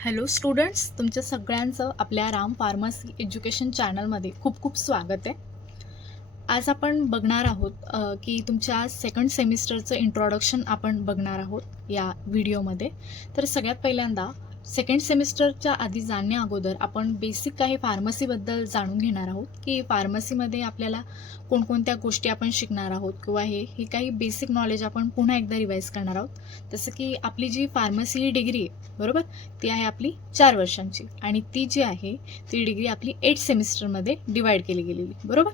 Hello students, तुमच्या सगळ्यांचं आपल्या राम फार्मसी एज्युकेशन चॅनलमध्ये खूप खूप स्वागत आहे. आज आपण बघणार आहोत की तुमच्या सेकंड सेमिस्टरचं इंट्रोडक्शन आपण बघणार आहोत या व्हिडिओमध्ये. तर सगळ्यात पहिल्यांदा सेकंड सेमिस्टरच्या आधी जाण्या अगोदर आपण बेसिक काही फार्मसीबद्दल जाणून घेणार आहोत की फार्मसीमध्ये आपल्याला कोणकोणत्या गोष्टी आपण शिकणार आहोत किंवा हे काही बेसिक नॉलेज आपण पुन्हा एकदा रिवाईज करणार आहोत. जसं की आपली जी फार्मसी डिग्री आहे बरोबर, ती आहे आपली 4 वर्षांची आणि ती जी आहे ती डिग्री आपली 8 सेमिस्टरमध्ये डिवाईड केली गेलेली बरोबर.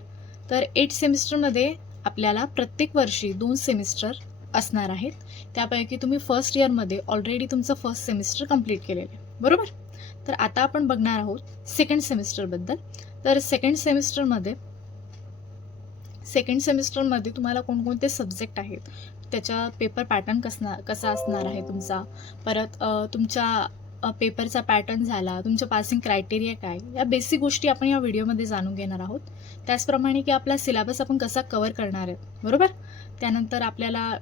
तर 8 सेमिस्टरमध्ये आपल्याला प्रत्येक वर्षी 2 सेमिस्टर असणार आहेत. त्यापैकी तुम्ही फर्स्ट इयरमध्ये ऑलरेडी तुमचं फर्स्ट सेमिस्टर कंप्लीट केलेलं आहे बरोबर. तर आता आपण बघणार आहोत सेकंड सेमिस्टरबद्दल. तर सेकंड सेमिस्टरमध्ये तुम्हाला कोणकोणते सब्जेक्ट आहेत, त्याचा पेपर पॅटर्न कसा असणार आहे तुमचा, परत तुमच्या पेपरचा पॅटर्न झाला, तुमच्या पासिंग क्रायटेरिया काय, या बेसिक गोष्टी आपण या व्हिडिओमध्ये जाणून घेणार आहोत. त्याचप्रमाणे की आपला सिलेबस आपण कसा कव्हर करणार आहे बरोबर. त्यानंतर आपल्याला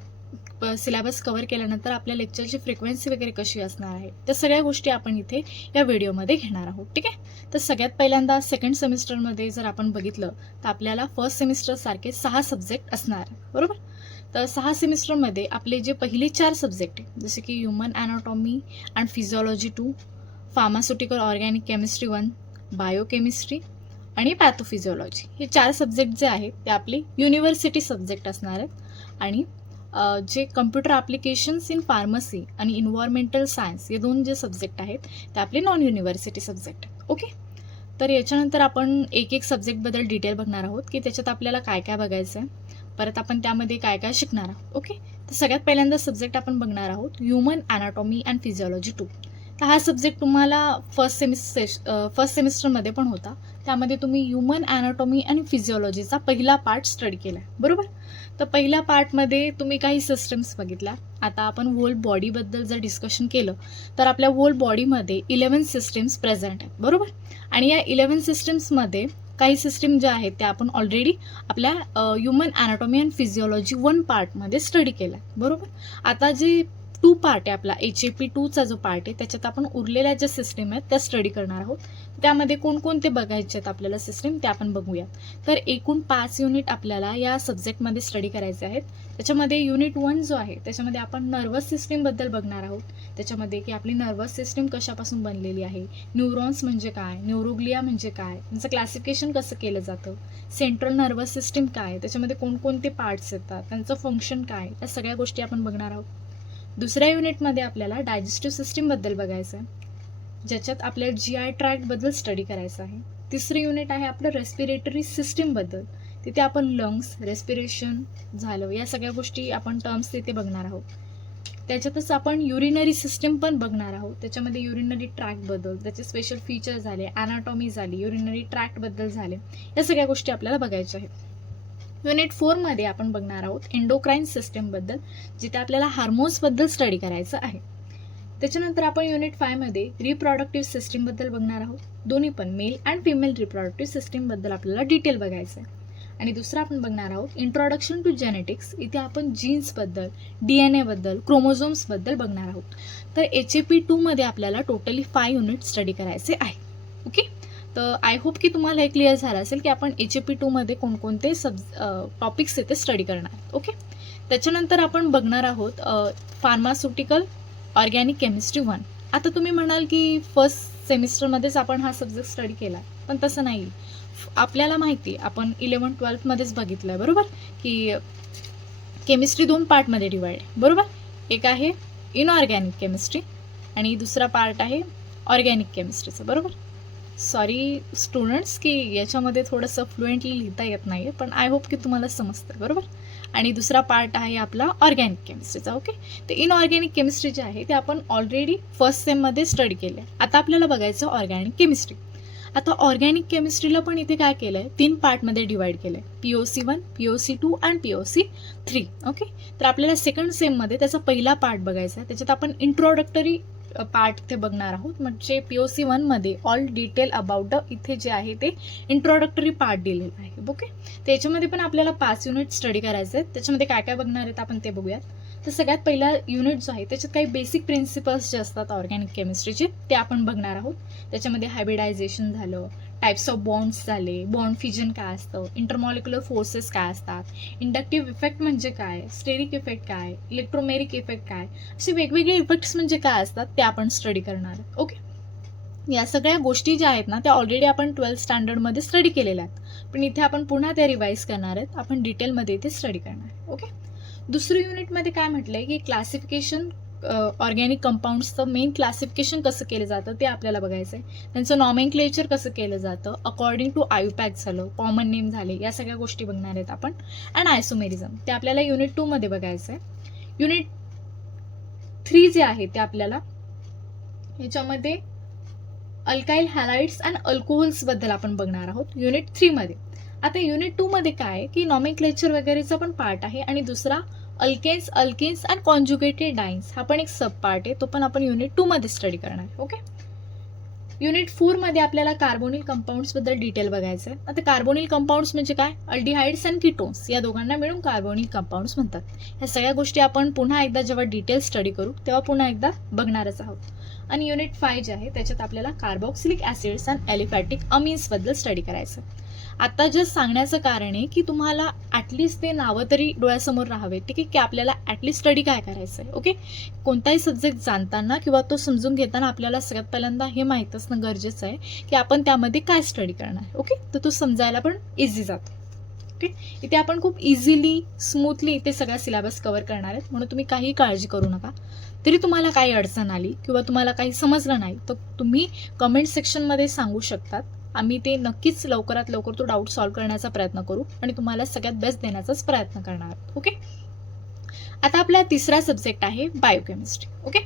सिलेबस कव्हर केल्यानंतर आपल्या लेक्चरची फ्रिक्वेन्सी वगैरे कशी असणार आहे, त्या सगळ्या गोष्टी आपण इथे या व्हिडिओमध्ये घेणार आहोत. ठीक आहे. तर सगळ्यात पहिल्यांदा सेकंड सेमिस्टरमध्ये जर आपण बघितलं तर आपल्याला फर्स्ट सेमिस्टरसारखे 6 सब्जेक्ट असणार आहे बरोबर. तर 6 सेमिस्टरमध्ये आपले जे पहिले 4 सब्जेक्ट आहे जसे की human anatomy and physiology 2, pharmaceutical organic chemistry 1, biochemistry आणि पॅथोफिजिओलॉजी, हे 4 सब्जेक्ट जे आहेत ते आपले युनिव्हर्सिटी सब्जेक्ट असणार आहेत. आणि जे कम्प्युटर ॲप्लिकेशन्स इन फार्मसी आणि इन्व्हायरमेंटल सायन्स, हे 2 जे सब्जेक्ट आहेत ते आपले नॉन युनिव्हर्सिटी सब्जेक्ट आहेत. ओके. तर याच्यानंतर आपण एक सब्जेक्टबद्दल डिटेल बघणार आहोत की त्याच्यात आपल्याला काय काय बघायचं आहे, परत आपण त्यामध्ये काय काय शिकणार आहोत. ओके. तर सगळ्यात पहिल्यांदा सब्जेक्ट आपण बघणार आहोत ह्युमन ॲनाटॉमी अँड फिजिओलॉजी 2. तर हा सब्जेक्ट तुम्हाला फर्स्ट सेमिस्टरमध्ये पण होता. त्यामध्ये तुम्ही ह्युमन ॲनाटॉमी आणि फिजिओलॉजीचा पहिला पार्ट स्टडी केला आहे बरोबर. तर पहिल्या पार्टमध्ये तुम्ही काही सिस्टम्स बघितल्या. आता आपण होल बॉडीबद्दल जर डिस्कशन केलं तर आपल्या होल बॉडीमध्ये 11 सिस्टम्स प्रेझेंट आहेत बरोबर. आणि या 11 सिस्टम्समध्ये काही सिस्टीम ज्या आहेत त्या आपण ऑलरेडी आपल्या ह्युमन ॲनाटॉमी अँड फिजिओलॉजी 1 पार्टमध्ये स्टडी केला आहे बरोबर. आता जे 2 पार्ट आहे आपला HAP2चा जो पार्ट आहे त्याच्यात आपण उरलेल्या ज्या सिस्टीम आहेत त्या स्टडी करणार आहोत. त्यामध्ये कोणकोणते बघायचे आहेत आपल्याला सिस्टीम ते आपण बघूया. तर एकूण 5 युनिट आपल्याला या सब्जेक्टमध्ये स्टडी करायचे आहेत. त्याच्यामध्ये युनिट 1 जो आहे त्याच्यामध्ये आपण नर्वस सिस्टीमबद्दल बघणार आहोत. त्याच्यामध्ये की आपली नर्वस सिस्टीम कशापासून बनलेली आहे, न्यूरॉन्स म्हणजे काय, न्यूरोग्लिया म्हणजे काय, त्यांचं क्लासिफिकेशन कसं केलं जातं, सेंट्रल नर्वस सिस्टीम काय, त्याच्यामध्ये कोणकोणते पार्ट्स येतात, त्यांचं फंक्शन काय, या सगळ्या गोष्टी आपण बघणार आहोत. दुसऱ्या युनिटमध्ये आपल्याला डायजेस्टिव्ह सिस्टीमबद्दल बघायचं आहे, ज्याच्यात आपल्याला GI ट्रॅक्टबद्दल स्टडी करायचं आहे. तिसरी युनिट आहे आपलं रेस्पिरेटरी सिस्टीमबद्दल. तिथे आपण लंग्स, रेस्पिरेशन झालं, या सगळ्या गोष्टी आपण टर्म्स तिथे बघणार आहोत. त्याच्यातच आपण युरिनरी सिस्टीम पण बघणार आहोत. त्याच्यामध्ये युरिनरी ट्रॅक्टबद्दल, त्याचे स्पेशल फीचर झाले, ॲनाटॉमी झाली, युरिनरी ट्रॅक्टबद्दल झाले, या सगळ्या गोष्टी आपल्याला बघायच्या आहेत. युनिट 4मध्ये आपण बघणार आहोत एंडोक्राईन सिस्टीमबद्दल, जिथे आपल्याला हार्मोन्सबद्दल स्टडी करायचं आहे. त्याच्यानंतर आपण युनिट 5मध्ये रिप्रोडक्टिव्ह सिस्टीमबद्दल बघणार आहोत. दोन्ही पण मेल अँड फिमेल रिप्रोडक्टिव्ह सिस्टीमबद्दल आपल्याला डिटेल बघायचं आहे. आणि दुसरं आपण बघणार आहोत इंट्रोडक्शन टू जेनेटिक्स. इथे आपण जीन्सबद्दल, DNA बद्दल, क्रोमोझोम्सबद्दल बघणार आहोत. तर HAP2मध्ये आपल्याला टोटली 5 युनिट स्टडी करायचे आहे. ओके. तर आय होप की तुम्हाला हे क्लिअर झालं असेल की आपण HAP2मध्ये कोणकोणते टॉपिक्स इथे स्टडी करणार आहोत. ओके. त्याच्यानंतर आपण बघणार आहोत फार्मास्युटिकल ऑर्गॅनिक केमिस्ट्री 1. आता तुम्ही म्हणाल की फर्स्ट सेमिस्टरमध्येच आपण हा सब्जेक्ट स्टडी केला, पण तसं नाही. आपल्याला माहिती आपण 11-12मध्येच बघितलं आहे बरोबर की केमिस्ट्री 2 पार्टमध्ये डिवाइड आहे बरोबर. एक आहे इनऑर्गॅनिक केमिस्ट्री आणि दुसरा पार्ट आहे ऑर्गॅनिक केमिस्ट्रीचं बरोबर. सॉरी स्टुडंट्स की याच्यामध्ये थोडंसं फ्लुएंटली लिहिता येत नाही आहे, पण आय होप की तुम्हाला समजतं बरोबर. आणि दुसरा पार्ट आहे आपला ऑर्गॅनिक केमिस्ट्रीचा. ओके. तर इनऑर्गॅनिक केमिस्ट्री जे आहे ते आपण ऑलरेडी फर्स्ट सेममध्ये स्टडी केलं आहे. आता आपल्याला बघायचं ऑर्गॅनिक केमिस्ट्री. आता ऑर्गॅनिक केमिस्ट्रीला पण इथे काय केलं आहे, 3 पार्टमध्ये डिवाइड केलं आहे, POC1, POC2 and POC3. Okay. तर आपल्याला सेकंड सेममध्ये त्याचा पहिला पार्ट बघायचा आहे. त्याच्यात आपण इंट्रोडक्टरी पार्ट इथे बघणार आहोत. म्हणजे POC1मध्ये ऑल डिटेल अबाउट द इथे जे आहे ते इंट्रोडक्टरी पार्ट दिलेलं आहे. ओके. त्याच्यामध्ये पण आपल्याला 5 युनिट स्टडी करायचे आहेत. त्याच्यामध्ये काय काय बघणार आहेत आपण ते बघूयात. तर सगळ्यात पहिला युनिट जो आहे त्याच्यात काही बेसिक प्रिन्सिपल्स जे असतात ऑर्गॅनिक केमिस्ट्रीचे ते आपण बघणार आहोत. त्याच्यामध्ये हायब्रिडायझेशन झालं, टाईप्स ऑफ बॉन्ड्स झाले, बॉन्ड फ्युजन काय असतं, इंटरमॉलिक्युलर फोर्सेस काय असतात, इंडक्टिव्ह इफेक्ट म्हणजे काय, स्टेरिक इफेक्ट काय, इलेक्ट्रोमेरिक इफेक्ट काय, असे वेगवेगळे इफेक्ट्स म्हणजे काय असतात ते आपण स्टडी करणार आहोत. ओके, या सगळ्या गोष्टी ज्या आहेत ना त्या ऑलरेडी आपण 12th स्टँडर्डमध्ये स्टडी केलेल्या आहेत, पण इथे आपण पुन्हा त्या रिवाईज करणार आहेत, आपण डिटेलमध्ये इथे स्टडी करणार आहे. ओके, दुसऱ्या युनिटमध्ये काय म्हटलं आहे की क्लासिफिकेशन ऑर्गॅनिक कंपाऊंड्सचं मेन क्लासिफिकेशन कसं केलं जातं ते आपल्याला बघायचं आहे. त्यांचं नॉमेनक्लेचर कसं केलं जातं अकॉर्डिंग टू आयुपॅक झालं, कॉमन नेम झाले, या सगळ्या गोष्टी बघणार आहेत आपण. अँड आयसोमेरिझम ते आपल्याला युनिट 2 मध्ये बघायचं आहे. युनिट 3 जे आहे ते आपल्याला ह्याच्यामध्ये अल्काइल हॅलाइड्स अँड अल्कोहोल्स बद्दल आपण बघणार आहोत युनिट 3 मध्ये. आता युनिट 2 मध्ये काय आहे की नॉमेनक्लेचर वगैरेचा पण पार्ट आहे आणि दुसरा अल्केन्स, अल्किन्स अँड कॉन्जुगेटेड डाईन्स हा पण एक सब पार्ट आहे, तो पण आपण युनिट 2 मध्ये स्टडी करणार आहे. ओके, युनिट 4 मध्ये आपल्याला कार्बोनिल कंपाऊंड्स बद्दल डिटेल बघायचं आहे. आता कार्बोनिल कंपाऊंड्स म्हणजे काय, अल्डिहाइड्स अँड कीटोन्स या दोघांना मिळून कार्बोनिल कंपाऊंड्स म्हणतात. ह्या सगळ्या गोष्टी आपण पुन्हा एकदा जेव्हा डिटेल स्टडी करू तेव्हा पुन्हा एकदा बघणारच आहोत. आणि युनिट 5 जे आहे त्याच्यात आपल्याला कार्बॉक्सिलिक ऍसिड्स अँड एलिफॅटिक अमीन्स बद्दल स्टडी करायचं. आता जस्ट सांगण्याचं कारण आहे की तुम्हाला ॲटलिस्ट ते नावं तरी डोळ्यासमोर राहावे, ठीक आहे, की आपल्याला ॲटलिस्ट स्टडी काय करायचं आहे. ओके, कोणताही सब्जेक्ट जाणताना किंवा तो समजून घेताना आपल्याला सगळ्यात पहिल्यांदा हे माहीत असणं गरजेचं आहे की आपण त्यामध्ये काय स्टडी करणार आहे. ओके, तर तो समजायला पण इझी जातो. ओके, इथे आपण खूप इझिली स्मूथली इथे सगळा सिलेबस कव्हर करणार आहेत, म्हणून तुम्ही काही काळजी करू नका. तरी तुम्हाला काही अडचण आली किंवा तुम्हाला काही समजलं नाही तर तुम्ही कमेंट सेक्शनमध्ये सांगू शकतात. आम्ही ते नक्कीच लवकरात लवकर तो डाऊट सॉल्व्ह करण्याचा प्रयत्न करू आणि तुम्हाला सगळ्यात बेस्ट देण्याचाच प्रयत्न करणार आहोत. ओके, आता आपला तिसरा सब्जेक्ट आहे बायोकेमिस्ट्री. ओके,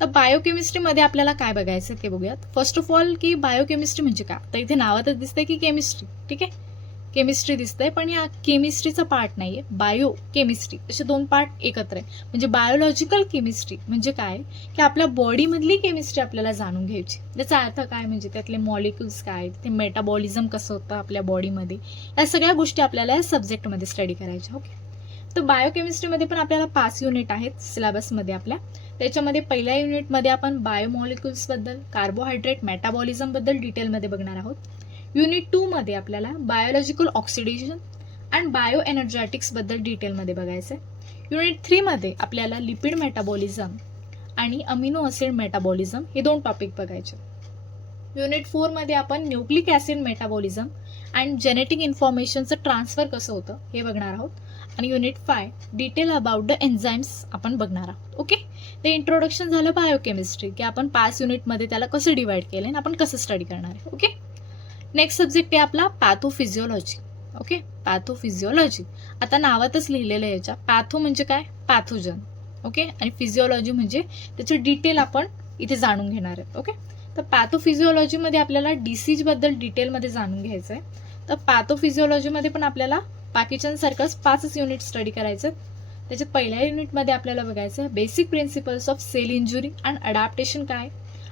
तर बायोकेमिस्ट्रीमध्ये आपल्याला काय बघायचं ते बघूयात. फर्स्ट ऑफ ऑल की बायोकेमिस्ट्री म्हणजे काय, तर इथे नावातच दिसतंय की केमिस्ट्री, ठीक आहे, केमिस्ट्री दिसतंय, पण या केमिस्ट्रीचा पार्ट नाही आहे, बायो केमिस्ट्री असे दोन पार्ट एकत्र आहे. म्हणजे बायोलॉजिकल केमिस्ट्री म्हणजे काय की आपल्या बॉडीमधली केमिस्ट्री आपल्याला जाणून घ्यायची. त्याचा अर्थ काय म्हणजे त्यातले मॉलिक्युल्स काय, ते मेटाबॉलिझम कसं होतं आपल्या बॉडीमध्ये, या सगळ्या गोष्टी आपल्याला या सब्जेक्टमध्ये स्टडी करायच्या. ओके, तर बायोकेमिस्ट्रीमध्ये पण आपल्याला 5 युनिट आहेत सिलेबसमध्ये आपल्या. त्याच्यामध्ये पहिल्या युनिटमध्ये आपण बायोमॉलिक्युल्सबद्दल, कार्बोहायड्रेट मेटाबॉलिझमबद्दल डिटेलमध्ये बघणार आहोत. युनिट 2 मध्ये आपल्याला biological oxidation and bioenergetics बद्दल डिटेलमध्ये बघायचं आहे. युनिट 3 मध्ये आपल्याला लिपिड मेटाबॉलिझम आणि अमिनो ॲसिड मेटाबॉलिझम हे 2 टॉपिक बघायचे. युनिट 4 मध्ये आपण nucleic acid metabolism and genetic इन्फॉर्मेशनचं ट्रान्सफर कसं होतं हे बघणार आहोत. आणि unit 5 detail about the enzymes आपण बघणार आहोत. ओके, ते इंट्रोडक्शन झालं बायोकेमिस्ट्री की आपण 5 युनिटमध्ये त्याला कसं डिवाइड केलं आणि आपण कसं स्टडी करणार आहे. ओके, नेक्स्ट सब्जेक्ट आहे आपला पॅथोफिजिओलॉजी. ओके, पॅथोफिजिओलॉजी आता नावातच लिहिलेलं आहे याच्या. पॅथो म्हणजे काय, पॅथोजन. ओके, आणि फिजिओलॉजी म्हणजे त्याचे डिटेल आपण इथे जाणून घेणार आहे. ओके, तर पॅथोफिजिओलॉजीमध्ये आपल्याला डिसीजबद्दल डिटेलमध्ये जाणून घ्यायचं आहे. तर पॅथोफिजिओलॉजीमध्ये पण आपल्याला बाकीच्यांसारखंच 5 युनिट स्टडी करायचं. त्याच्यात पहिल्या युनिटमध्ये आपल्याला बघायचं basic principles of cell injury and adaptation काय,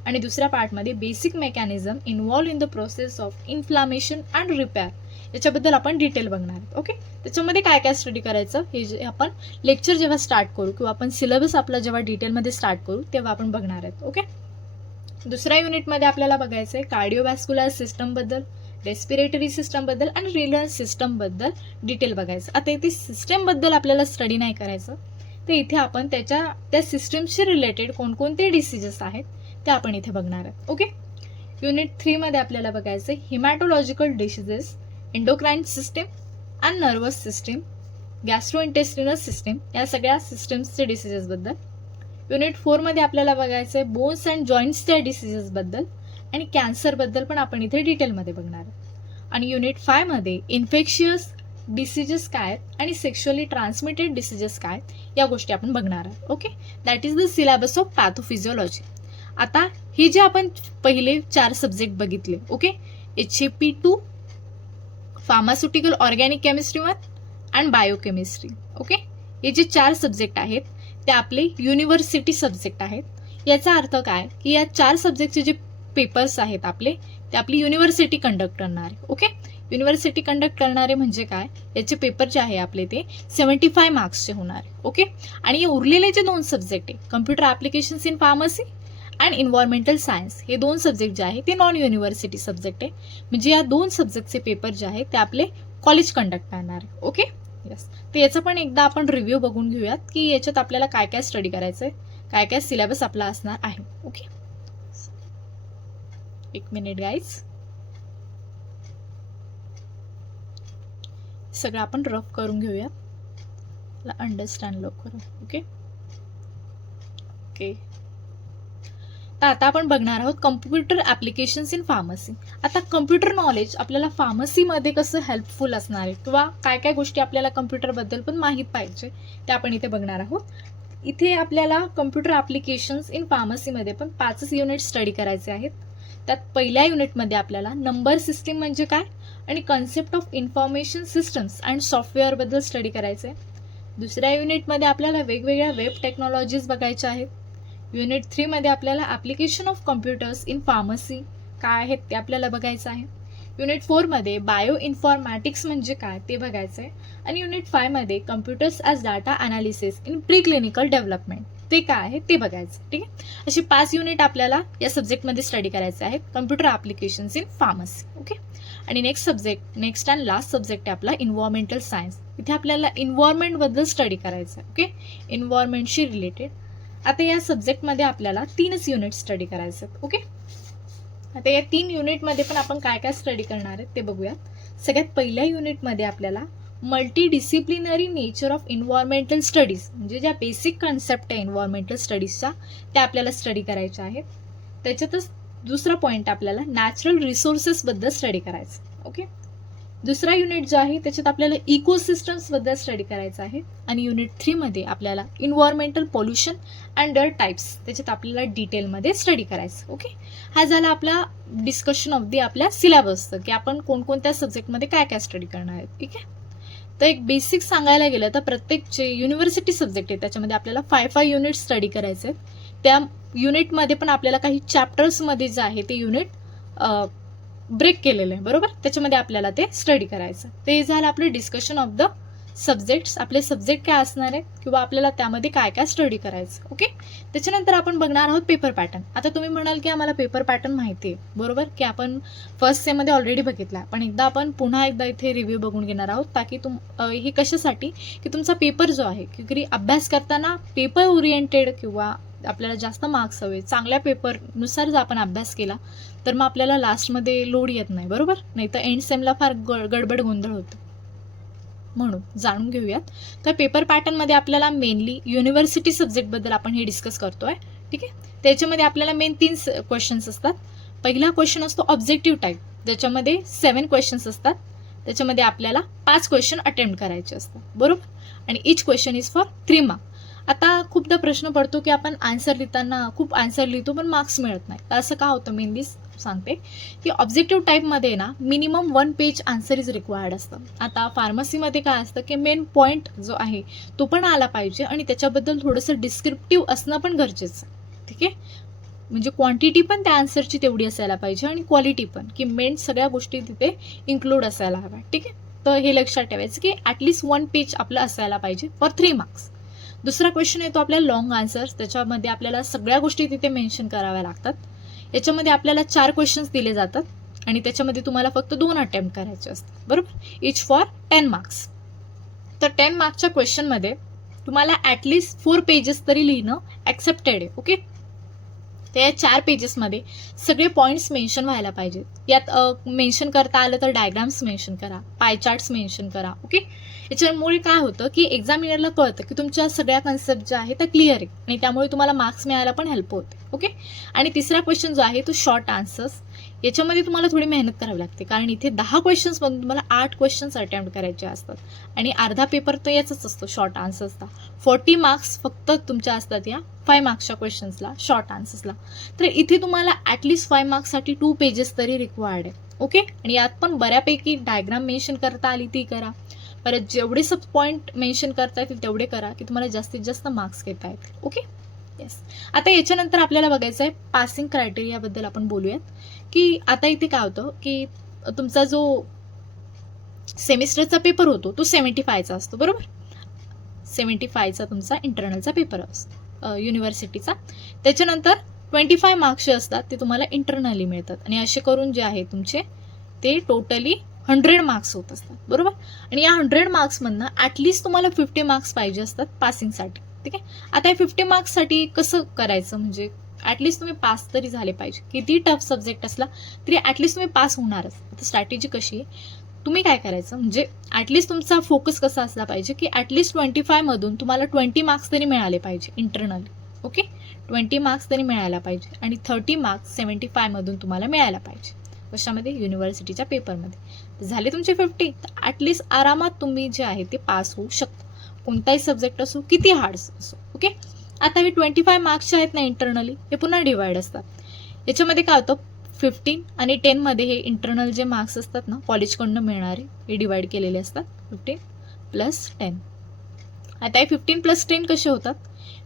आणि दुसऱ्या पार्टमध्ये basic mechanism involved in the process of inflammation and repair याच्याबद्दल आपण डिटेल बघणार आहोत. ओके, त्याच्यामध्ये काय काय स्टडी करायचं हे जे आपण लेक्चर जेव्हा स्टार्ट करू किंवा आपण सिलेबस आपला जेव्हा डिटेलमध्ये स्टार्ट करू तेव्हा आपण बघणार आहेत. ओके, दुसऱ्या युनिटमध्ये आपल्याला बघायचं आहे कार्डिओवॅस्क्युलर सिस्टमबद्दल, रेस्पिरेटरी सिस्टमबद्दल आणि रिनल सिस्टमबद्दल डिटेल बघायचं. आता इथे सिस्टमबद्दल आपल्याला स्टडी नाही करायचं, तर इथे आपण त्या सिस्टमशी रिलेटेड कोणकोणते डिसीजेस आहेत ते आपण इथे बघणार आहोत. ओके, युनिट 3 मध्ये आपल्याला बघायचं hematological diseases, endocrine system and nervous system, gastrointestinal system या सगळ्या सिस्टम्सचे डिसीजेसबद्दल. युनिट 4 मध्ये आपल्याला बघायचं बोन्स अँड जॉईंट्सच्या डिसीजेसबद्दल आणि कॅन्सरबद्दल पण आपण इथे डिटेलमध्ये बघणार आहोत. आणि युनिट 5 मध्ये इन्फेक्शियस डिसीजेस काय आणि सेक्शुअली ट्रान्समिटेड डिसीजेस काय या गोष्टी आपण बघणार आहोत. Okay, that is the syllabus of pathophysiology. आता हे जे आपण पहिले 4 सब्जेक्ट बघितले, okay, HAP2, pharmaceutical organic chemistry 1 and biochemistry. Okay, हे जे 4 सब्जेक्ट आहेत ते आपले युनिव्हर्सिटी सब्जेक्ट आहेत. याचा अर्थ काय की या 4 सब्जेक्टचे जे पेपर्स आहेत आपले ते आपली युनिव्हर्सिटी कंडक्ट करणार आहे. ओके, युनिव्हर्सिटी कंडक्ट करणारे म्हणजे काय, याचे पेपर जे आहे आपले ते 75 मार्क्सचे होणार आहे. ओके. आणि उरलेले जे 2 सब्जेक्ट आहे, computer applications in pharmacy and environmental science, हे 2 सब्जेक्ट जे आहे ते नॉन युनिव्हर्सिटी सब्जेक्ट आहे. म्हणजे या 2 सब्जेक्टचे पेपर जे आहे ते आपले कॉलेज कंडक्ट करणार आहे. ओके. येस. तर याचं पण एकदा आपण रिव्ह्यू बघून घेऊयात की याच्यात आपल्याला काय काय स्टडी करायचं आहे, काय काय सिलेबस आपला असणार आहे. ओके. एक मिनिट गाईज, सगळं आपण रफ करून घेऊया, अंडरस्टँड लवकर. Okay okay. तर आता आपण बघणार आहोत कम्प्युटर ॲप्लिकेशन्स इन फार्मसी. आता कम्प्युटर नॉलेज आपल्याला फार्मसीमध्ये कसं हेल्पफुल असणार आहे किंवा काय काय गोष्टी आपल्याला कम्प्युटरबद्दल पण माहीत पाहिजे ते आपण इथे बघणार आहोत. इथे आपल्याला कम्प्युटर ॲप्लिकेशन्स इन फार्मसीमध्ये पण 5 युनिट स्टडी करायचे आहेत. त्यात पहिल्या युनिटमध्ये आपल्याला नंबर सिस्टीम म्हणजे काय आणि concept of information systems and सॉफ्टवेअरबद्दल स्टडी करायचं आहे. दुसऱ्या युनिटमध्ये आपल्याला वेगवेगळ्या वेब टेक्नॉलॉजीज बघायच्या आहेत. युनिट 3 मध्ये आपल्याला application of computers in pharmacy काय आहेत ते आपल्याला बघायचं आहे. युनिट 4 मध्ये बायो इन्फॉर्मॅटिक्स म्हणजे काय ते बघायचं आहे. आणि युनिट 5 मध्ये computers as data analysis in pre clinical development ते काय आहे ते बघायचं. ठीक आहे. अशी 5 युनिट आपल्याला या सब्जेक्टमध्ये स्टडी करायचे आहेत, computer applications in pharmacy. Okay. आणि नेक्स्ट अँड लास्ट सब्जेक्ट आहे आपला इन्व्हायरमेंटल सायन्स. इथे आपल्याला इन्व्हायरमेंटबद्दल स्टडी करायचं आहे. ओके. इन्व्हायरमेंटशी रिलेटेड. आता या सब्जेक्टमध्ये आपल्याला 3च युनिट स्टडी करायचे आहेत. ओके. आता या 3 युनिटमध्ये पण आपण काय काय स्टडी करणार आहेत ते बघूयात. सगळ्यात पहिल्या युनिटमध्ये आपल्याला multi disciplinary nature of environmental studies म्हणजे ज्या बेसिक कन्सेप्ट आहे इन्व्हायरमेंटल स्टडीजच्या त्या आपल्याला स्टडी करायच्या आहेत. त्याच्यातच दुसरा पॉईंट आपल्याला नॅचरल रिसोर्सेसबद्दल स्टडी करायचं. ओके. दुसरा युनिट जो आहे त्याच्यात आपल्याला इकोसिस्टम्सबद्दल स्टडी करायचं आहे. आणि युनिट 3 मध्ये आपल्याला इन्व्हायरमेंटल पोल्युशन अँड दर टाईप्स त्याच्यात आपल्याला डिटेलमध्ये स्टडी करायचं. ओके. हा झाला आपला डिस्कशन ऑफ दी आपल्या सिलेबसचं की आपण कोणकोणत्या सब्जेक्टमध्ये काय काय स्टडी करणार आहेत. ठीक आहे. तर एक बेसिक सांगायला गेलं तर प्रत्येक जे युनिव्हर्सिटी सब्जेक्ट आहे त्याच्यामध्ये आपल्याला 5 युनिट स्टडी करायचे आहेत. त्या युनिटमध्ये पण आपल्याला काही चॅप्टर्समध्ये जे आहे ते युनिट ब्रेक केलेलं आहे, बरोबर. त्याच्यामध्ये आपल्याला ते स्टडी करायचं. ते झालं आपलं डिस्कशन ऑफ द सब्जेक्ट्स, आपले सब्जेक्ट काय असणार आहेत किंवा आपल्याला त्यामध्ये काय काय स्टडी करायचं. ओके. त्याच्यानंतर आपण बघणार आहोत पेपर पॅटर्न. आता तुम्ही म्हणाल की आम्हाला पेपर पॅटर्न माहिती आहे, बरोबर, की आपण फर्स्ट सेममध्ये ऑलरेडी बघितला, पण पुन्हा एकदा इथे रिव्ह्यू बघून घेणार आहोत ताकी हे कशासाठी की तुमचा पेपर जो आहे की अभ्यास करताना पेपर ओरिएंटेड किंवा आपल्याला जास्त मार्क्स हवे, चांगल्या पेपरनुसार जर आपण अभ्यास केला तर मग आपल्याला लास्टमध्ये लोड येत नाही, बरोबर. नाही तर एंड सेमला फार गडबड गोंधळ होतं. म्हणून जाणून घेऊयात. तर पेपर पॅटर्नमध्ये आपल्याला मेनली युनिव्हर्सिटी सब्जेक्टबद्दल आपण हे डिस्कस करतोय. ठीक आहे. त्याच्यामध्ये आपल्याला मेन 3 क्वेश्चन्स असतात. पहिला क्वेश्चन असतो ऑब्जेक्टिव्ह टाईप, ज्याच्यामध्ये 7 क्वेश्चन्स असतात. त्याच्यामध्ये आपल्याला 5 क्वेश्चन अटेम्प्ट करायचे असतात, बरोबर. आणि each question is for 3 mark. आता खूपदा प्रश्न पडतो की आपण आन्सर लिहिताना खूप आन्सर लिहितो पण मार्क्स मिळत नाही. तर असं का होतं मेनली सांगते की ऑब्जेक्टिव्ह टाईपमध्ये ना minimum 1 page answer is required असतं. आता फार्मसीमध्ये काय असतं की मेन पॉईंट जो आहे तो पण आला पाहिजे आणि त्याच्याबद्दल थोडंसं डिस्क्रिप्टिव्ह असणं पण गरजेचं आहे. ठीक आहे. म्हणजे क्वांटिटी पण त्या आन्सरची तेवढी असायला पाहिजे आणि क्वालिटी पण, की मेन सगळ्या गोष्टी तिथे इन्क्लूड असायला हव्या. ठीक आहे. तर हे लक्षात ठेवायचं की ॲटलिस्ट 1 पेज आपलं असायला पाहिजे फॉर 3 मार्क्स. दुसरा क्वेश्चन येतो आपल्याला लॉंग आन्सर्स. त्याच्यामध्ये आपल्याला सगळ्या गोष्टी तिथे मेन्शन कराव्या लागतात. याच्यामध्ये आपल्याला 4 क्वेश्चन्स दिले जातात आणि त्याच्यामध्ये तुम्हाला फक्त 2 अटेम्प्ट करायचे असतात, बरोबर. इच फॉर 10 मार्क्स. तर 10 मार्क्सच्या क्वेश्चनमध्ये तुम्हाला ॲटलिस्ट 4 पेजेस तरी लिहिणं ॲक्सेप्टेड आहे. ओके. तर या 4 पेजेसमध्ये सगळे पॉईंट्स मेन्शन व्हायला पाहिजेत. यात मेन्शन करता आलं तर डायग्राम्स मेन्शन करा, पाय चार्ट्स मेन्शन करा. ओके. याच्यामुळे काय होतं की एक्झामिनरला कळतं की तुमच्या सगळ्या कन्सेप्ट ज्या आहेत त्या क्लिअर आहे आणि त्यामुळे तुम्हाला मार्क्स मिळायला पण हेल्प होते. ओके. आणि तिसरा क्वेश्चन जो आहे तो शॉर्ट आन्सर्स. याच्यामध्ये तुम्हाला थोडी मेहनत करावी लागते कारण इथे 10 क्वेश्चन्समधून तुम्हाला 8 क्वेश्चन्स अटेम्प्ट करायचे असतात आणि अर्धा पेपर तो याचाच असतो शॉर्ट आन्सर्सचा. 40 मार्क्स फक्त तुमच्या असतात या 5 मार्क्सच्या क्वेश्चन्सला, शॉर्ट आन्सर्सला. तर इथे तुम्हाला ॲटलिस्ट 5 मार्क्ससाठी 2 पेजेस तरी रिक्वायर्ड आहे. ओके. आणि यात पण बऱ्यापैकी डायग्राम मेन्शन करता आली ती करा. परत जेवढे सब पॉईंट मेन्शन करता येतील तेवढे करा की तुम्हाला जास्तीत जास्त मार्क्स घेता येतील. ओके. येस. आता याच्यानंतर आपल्याला बघायचं आहे पासिंग क्रायटेरियाबद्दल आपण बोलूयात की आता इथे काय होतं की तुमचा जो सेमिस्टरचा पेपर होतो तो 75चा असतो, बरोबर. 75चा तुमचा इंटरनलचा पेपर असतो युनिव्हर्सिटीचा. त्याच्यानंतर 25 मार्क्स जे असतात ते तुम्हाला इंटरनली मिळतात. आणि असे करून जे आहे तुमचे ते टोटली 100 मार्क्स होत असतात, बरोबर. आणि या 100 मार्क्समधनं ॲटलिस्ट तुम्हाला 50 मार्क्स पाहिजे असतात पासिंगसाठी. ठीक आहे. आता या 50 मार्क्ससाठी कसं करायचं, म्हणजे ॲटलिस्ट तुम्ही पास तरी झाले पाहिजे. किती टफ सब्जेक्ट असला तरी ॲटलिस्ट तुम्ही पास होणारच. आता स्ट्रॅटेजी कशी आहे, तुम्ही काय करायचं, म्हणजे ॲटलिस्ट तुमचा फोकस कसा असला पाहिजे की ॲटलिस्ट 25 मधून तुम्हाला 20 मार्क्स तरी मिळाले पाहिजे इंटरनली. ओके, 20 मार्क्स तरी मिळायला पाहिजे आणि 30 मार्क्स 75 मधून तुम्हाला मिळायला पाहिजे. कशामध्ये? युनिव्हर्सिटीच्या पेपरमध्ये. झाले तुमचे 50, तर ॲटलिस्ट आरामात तुम्ही जे आहे ते पास होऊ शकता, कोणताही सब्जेक्ट असो, किती हार्ड असो. ओके. आता हे 25 मार्क्सचे आहेत ना इंटरनली, हे पुन्हा डिवाइड असतात. याच्यामध्ये काय होतं, 15 आणि 10 मध्ये हे इंटरनल जे मार्क्स असतात ना कॉलेजकडनं मिळणारे, हे डिवाइड केलेले असतात. 15 + 10. आता हे 15 + 10 कसे होतात,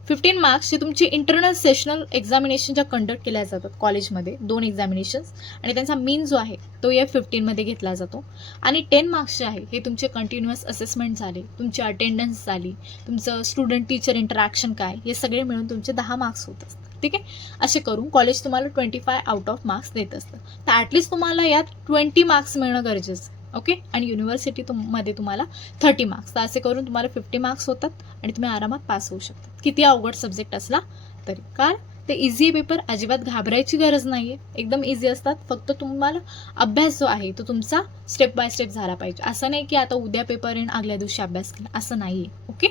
15 मार्क्स जे तुमची इंटरनल सेशनल एक्झामिनेशन ज्या कंडक्ट केल्या जातात कॉलेजमध्ये, 2 एक्झामिनेशन्स, आणि त्यांचा मीन जो आहे तो या 15 मध्ये घेतला जातो. आणि 10 मार्क्स जे आहे हे तुमचे कंटिन्युअस असेसमेंट झाले, तुमची अटेंडन्स झाली, तुमचं स्टुडंट टीचर इंटरॅक्शन काय, हे सगळे मिळून तुमचे 10 मार्क्स होत असतात. ठीक आहे. असे करून कॉलेज तुम्हाला 25 आउट ऑफ मार्क्स देत असतं. तर ॲटलिस्ट तुम्हाला यात 20 मार्क्स मिळणं गरजेचं आहे. ओके. आणि युनिव्हर्सिटी मध्ये तुम्हाला 30 मार्क्स. तर असे करून तुम्हाला 50 मार्क्स होतात आणि तुम्ही आरामात पास होऊ शकता, किती अवघड सब्जेक्ट असला तरी. कारण ते इझी पेपर, अजिबात घाबरायची गरज नाही आहे, एकदम इझी असतात. फक्त तुम्हाला अभ्यास जो आहे तो तुमचा स्टेप बाय स्टेप झाला पाहिजे. असं नाही की आता उद्या पेपर येईन आदल्या दिवशी अभ्यास केला, असं नाही आहे. ओके.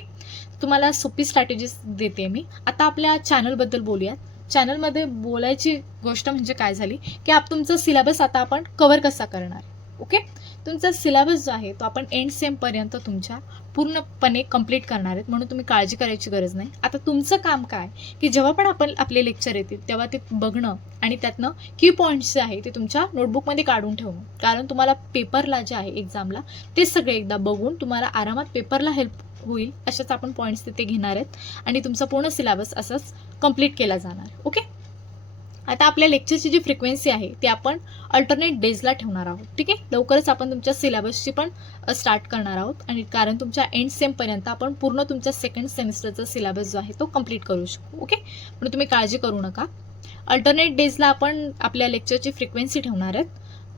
तुम्हाला सोपी स्ट्रॅटेजीज देते मी. आता आपल्या चॅनलबद्दल बोलूयात. चॅनलमध्ये बोलायची गोष्ट म्हणजे काय झाली की तुमचा सिलेबस आता आपण कव्हर कसा करणार. ओके. तुमचा सिलेबस जो आहे तो आपण एंड सेमपर्यंत तुमच्या पूर्णपणे कंप्लीट करणार आहेत, म्हणून तुम्ही काळजी करायची गरज नाही. आता तुमचं काम काय की जेव्हा पण आपण आपले लेक्चर येतील तेव्हा ते बघणं आणि त्यातनं की पॉईंट्स जे आहे ते तुमच्या नोटबुकमध्ये काढून ठेवणं. कारण तुम्हाला पेपरला जे आहे एक्झामला ते सगळे एकदा बघून तुम्हाला आरामात पेपरला हेल्प होईल अशाच आपण पॉईंट्स तिथे घेणार आहेत आणि तुमचा पूर्ण सिलेबस असंच कंप्लीट केला जाणार. ओके. आता आपल्या लेक्चरची जी फ्रिक्वेन्सी आहे ती आपण अल्टरनेट डेजला ठेवणार आहोत. ठीक आहे. लवकरच आपण तुमच्या सिलेबसची पण स्टार्ट करणार आहोत आणि कारण तुमच्या एंड सेमपर्यंत आपण पूर्ण तुमच्या सेकंड सेमिस्टरचा सिलेबस जो आहे तो कंप्लीट करू शकू. ओके. म्हणून तुम्ही काळजी करू नका. अल्टरनेट डेजला आपण आपल्या लेक्चरची फ्रिक्वेन्सी ठेवणार आहेत,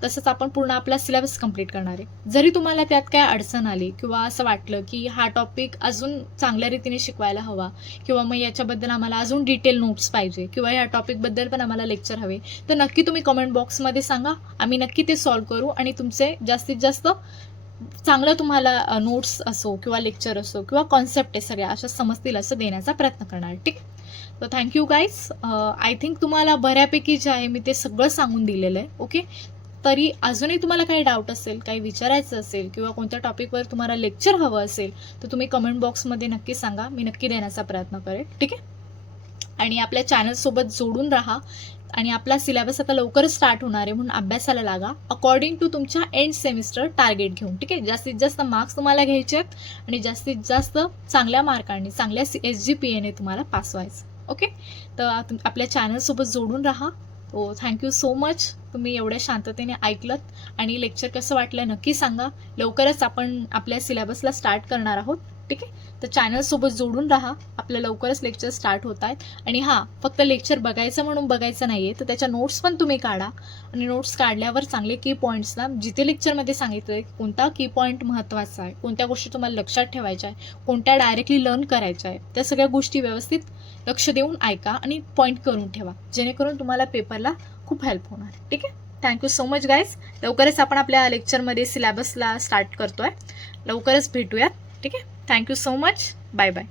तसंच आपण पूर्ण आपला सिलेबस कंप्लीट करणार आहे. जरी तुम्हाला त्यात काय अडचण आली किंवा असं वाटलं की हा टॉपिक अजून चांगल्या रीतीने शिकवायला हवा किंवा मग याच्याबद्दल आम्हाला अजून डिटेल नोट्स पाहिजे किंवा या टॉपिकबद्दल पण आम्हाला लेक्चर हवे, तर नक्की तुम्ही कमेंट बॉक्समध्ये सांगा. आम्ही नक्की ते सॉल्व्ह करू आणि तुमचे जास्तीत जास्त चांगलं तुम्हाला नोट्स असो किंवा लेक्चर असो किंवा कॉन्सेप्ट आहे सगळ्या अशा समजतील असं देण्याचा प्रयत्न करणार. ठीक. तर थँक्यू गाईज. आय थिंक तुम्हाला बऱ्यापैकी जे आहे मी ते सगळं सांगून दिलेलं आहे. ओके. तरी अजूनही तुम्हाला काही डाऊट असेल, काही विचारायचं असेल किंवा कोणत्या टॉपिकवर तुम्हाला लेक्चर हवं असेल तर तुम्ही कमेंट बॉक्समध्ये नक्की सांगा, मी नक्की देण्याचा प्रयत्न करेन. ठीक आहे. आणि आपल्या चॅनलसोबत जोडून राहा आणि आपला सिलेबस आता लवकरच स्टार्ट होणार आहे, म्हणून अभ्यासाला लागा अकॉर्डिंग टू तुमच्या एंड सेमिस्टर टार्गेट घेऊन. ठीक आहे. जास्तीत जास्त मार्क्स तुम्हाला घ्यायचे आहेत आणि जास्तीत जास्त चांगल्या मार्कांनी, चांगल्या SGPA तुम्हाला पास व्हायचं. ओके. तर आपल्या चॅनलसोबत जोडून राहा. हो, थँक्यू सो मच. तुम्ही एवढ्या शांततेने ऐकलत आणि लेक्चर कसं वाटलं नक्की सांगा. लवकरच आपण आपल्या सिलेबसला स्टार्ट करणार आहोत. ठीक आहे. तर चॅनलसोबत जोडून राहा, आपलं लवकरच लेक्चर स्टार्ट होत आहेत. आणि हां, फक्त लेक्चर बघायचं म्हणून बघायचं नाही आहे, तर त्याच्या नोट्स पण तुम्ही काढा आणि नोट्स काढल्यावर चांगले की पॉईंट्सना जिथे लेक्चरमध्ये सांगितलं आहे कोणता की पॉईंट महत्त्वाचा आहे, कोणत्या गोष्टी तुम्हाला लक्षात ठेवायच्या आहे, कोणत्या डायरेक्टली लर्न करायच्या आहे, त्या सगळ्या गोष्टी व्यवस्थित लक्ष देऊन ऐका आणि पॉईंट करून ठेवा, जेणेकरून तुम्हाला पेपरला खूप हेल्प होणार. ठीक आहे. Thank you so much guys. लवकरच आपण आपल्या लेक्चरमध्ये सिलेबसला स्टार्ट करतो आहे. लवकरच भेटूयात. ठीक आहे. Thank you so much. Bye bye.